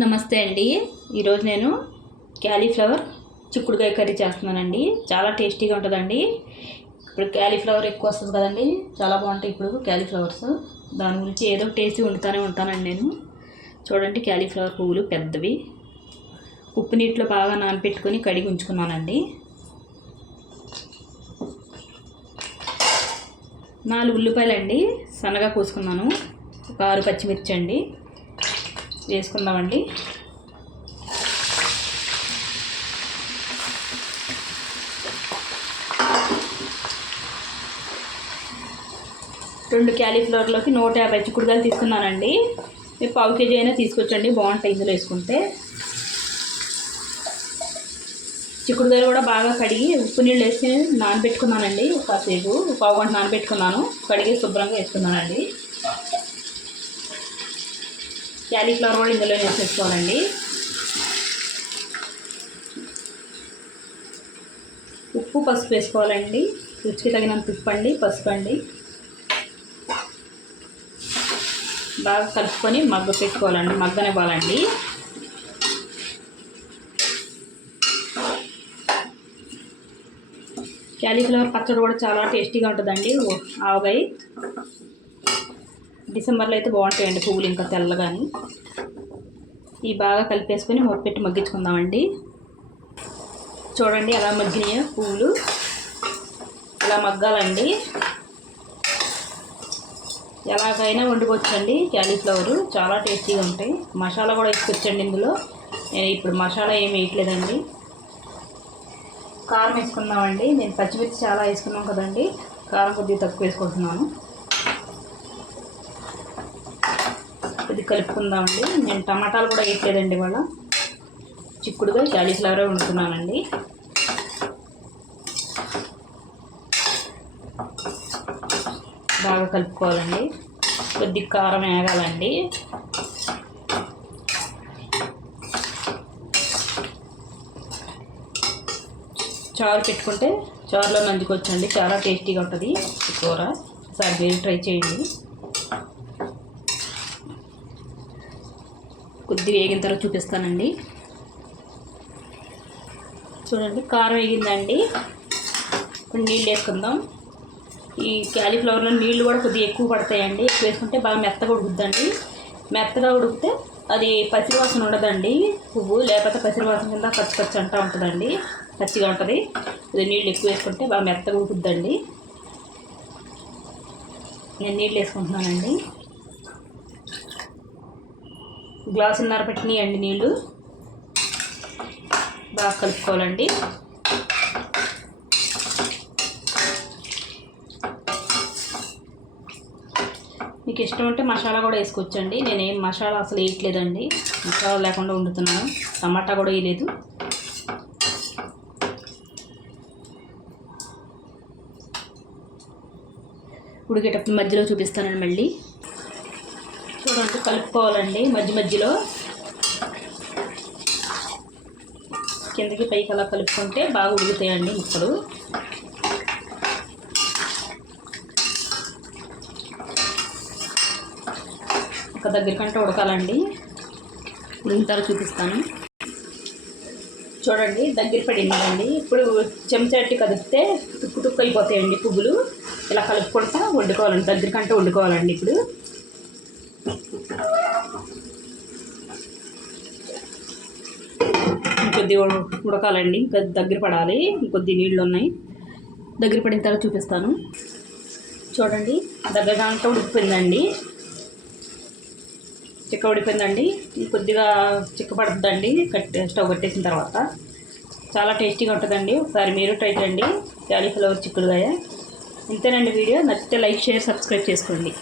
నమస్తే అండి. ఈరోజు నేను క్యాలీఫ్లవర్ చిక్కుడుకాయ కర్రీ చేస్తున్నానండి. చాలా టేస్టీగా ఉంటుందండి. ఇప్పుడు క్యాలీఫ్లవర్ ఎక్కువ వస్తుంది కదండి. చాలా బాగుంటాయి ఇప్పుడు క్యాలీఫ్లవర్స్. దాని గురించి ఏదో టేస్టీ వండుతూనే ఉంటానండి నేను. చూడండి క్యాలీఫ్లవర్ పువ్వులు పెద్దవి. ఉప్పు నీటిలో బాగా నానబెట్టుకొని కడిగి ఉంచుకున్నానండి. నాలుగు ఉల్లిపాయలు అండి సన్నగా కోసుకున్నాను. ఒక ఆరు పచ్చిమిర్చి అండి వేసుకుందామండి రెండు క్యాలీఫ్లవర్లోకి నూట యాభై చిక్కుడుకాయలు తీసుకున్నానండి. మీరు పావు కేజీ అయినా తీసుకొచ్చండి బాగుంటాయి ఇందులో వేసుకుంటే. చిక్కుడుగాయలు కూడా బాగా కడిగి ఉప్పు నీళ్ళు వేసి నానబెట్టుకున్నానండి. కాసేపు పావు గంట నానబెట్టుకున్నాను. కడిగి శుభ్రంగా వేసుకున్నానండి. క్యాలీఫ్లవర్ కూడా ఇందులో వేసేసుకోవాలండి. ఉప్పు పసుపు వేసుకోవాలండి. రుచికి తగినంత ఉప్పు అండి పసుపు అండి. బాగా కలుపుకొని మగ్గ పెట్టుకోవాలండి మగ్గనివ్వాలండి. క్యాలీఫ్లవర్ పచ్చడి కూడా చాలా టేస్టీగా ఉంటుందండి. ఆవగాయ డిసెంబర్లో అయితే బాగుంటాయండి పువ్వులు ఇంకా తెల్లగాని. ఇవి బాగా కలిపేసుకొని పెట్టి మగ్గించుకుందామండి. చూడండి అలా మగ్గినాయి పువ్వులు. ఇలా మగ్గాలండి. ఎలాగైనా వండుకోవచ్చండి క్యాలీఫ్లవరు. చాలా టేస్టీగా ఉంటాయి. మసాలా కూడా వేసుకొచ్చండి ఇందులో. నేను ఇప్పుడు మసాలా ఏమి వేయట్లేదండి. కారం వేసుకుందామండి. నేను పచ్చిమిర్చి చాలా వేసుకున్నాం కదండి. కారం కొద్దిగా తక్కువ వేసుకుంటున్నాను. ఇది కలుపుకుందామండి. నేను టమాటాలు కూడా వేయట్లేదండి ఇవాళ. చిక్కుడుగా క్యాలీఫ్లవరే వండుతున్నానండి. బాగా కలుపుకోవాలండి. కొద్ది కారం వేగాలండి. చారు పెట్టుకుంటే చారులో నంచుకోవచ్చండి. చాలా టేస్టీగా ఉంటుంది కూర. ఒకసారి మీరు ట్రై చేయండి. కొద్దిగా వేగిన తర్వాత చూపిస్తానండి. చూడండి కారం వేగిందండి. ఇప్పుడు నీళ్ళు వేసుకుందాం. ఈ క్యాలీఫ్లవర్లో నీళ్ళు కూడా కొద్దిగా ఎక్కువ పడతాయండి. ఎక్కువ వేసుకుంటే బాగా మెత్తగా ఉడుకుద్దండి. మెత్తగా ఉడికితే అది పచ్చివాసన ఉండదండి. పువ్వు లేకపోతే పచ్చివాసన కింద పచ్చి పచ్చి అంటూ ఉంటుందండి. పచ్చిగా ఉంటుంది. ఇది నీళ్ళు ఎక్కువ వేసుకుంటే బాగా మెత్తగా ఉడుకుద్దండి. నేను నీళ్ళు వేసుకుంటున్నానండి. గ్లాసున్నర పెట్టినాయండి నీళ్ళు. బాగా కలుపుకోవాలండి. మీకు ఇష్టం ఉంటే మసాలా కూడా వేసుకోవచ్చండి. నేనేం మసాలా అసలు వేయట్లేదండి. మసాలా లేకుండా వండుతున్నాను. టమాటా కూడా వేయలేదు. ఉడికేటప్పుడు మధ్యలో చూపిస్తానండి మళ్ళీ. కలుపుకోవాలండి మధ్య మధ్యలో. కిందకి పైకి అలా కలుపుకుంటే బాగా ఉడుకుతాయండి ముక్కలు. ఒక దగ్గర కంటే ఉడకాలండి. ఉడికిన చూపిస్తాను. చూడండి దగ్గర పడిందండి. ఇప్పుడు చెంచాటి కదిపితే తుక్కు తుక్కు అయిపోతాయండి పువ్వులు. ఇలా కలుపుకుంటా వండుకోవాలండి దగ్గర కంటే వండుకోవాలండి ఇప్పుడు. కొద్ది ఉడకాలండి. ఇంకా దగ్గర పడాలి. కొద్ది నీళ్ళు ఉన్నాయి. దగ్గర పడిన తర్వాత చూపిస్తాను. చూడండి. దగ్గర అంతా ఉడికిపోయిందండి. చిక్క ఉడిపోయిందండి కొద్దిగా చిక్క పడుతుందండి. కట్ స్టవ్ కట్టేసిన తర్వాత. చాలా టేస్టీగా ఉంటుందండి. ఒకసారి మీరు ట్రై చేయండి. క్యాలీఫ్లవర్ చిక్కుడుగాయ ఇంతేనండి వీడియో. నచ్చితే లైక్ షేర్ సబ్స్క్రైబ్ చేసుకోండి.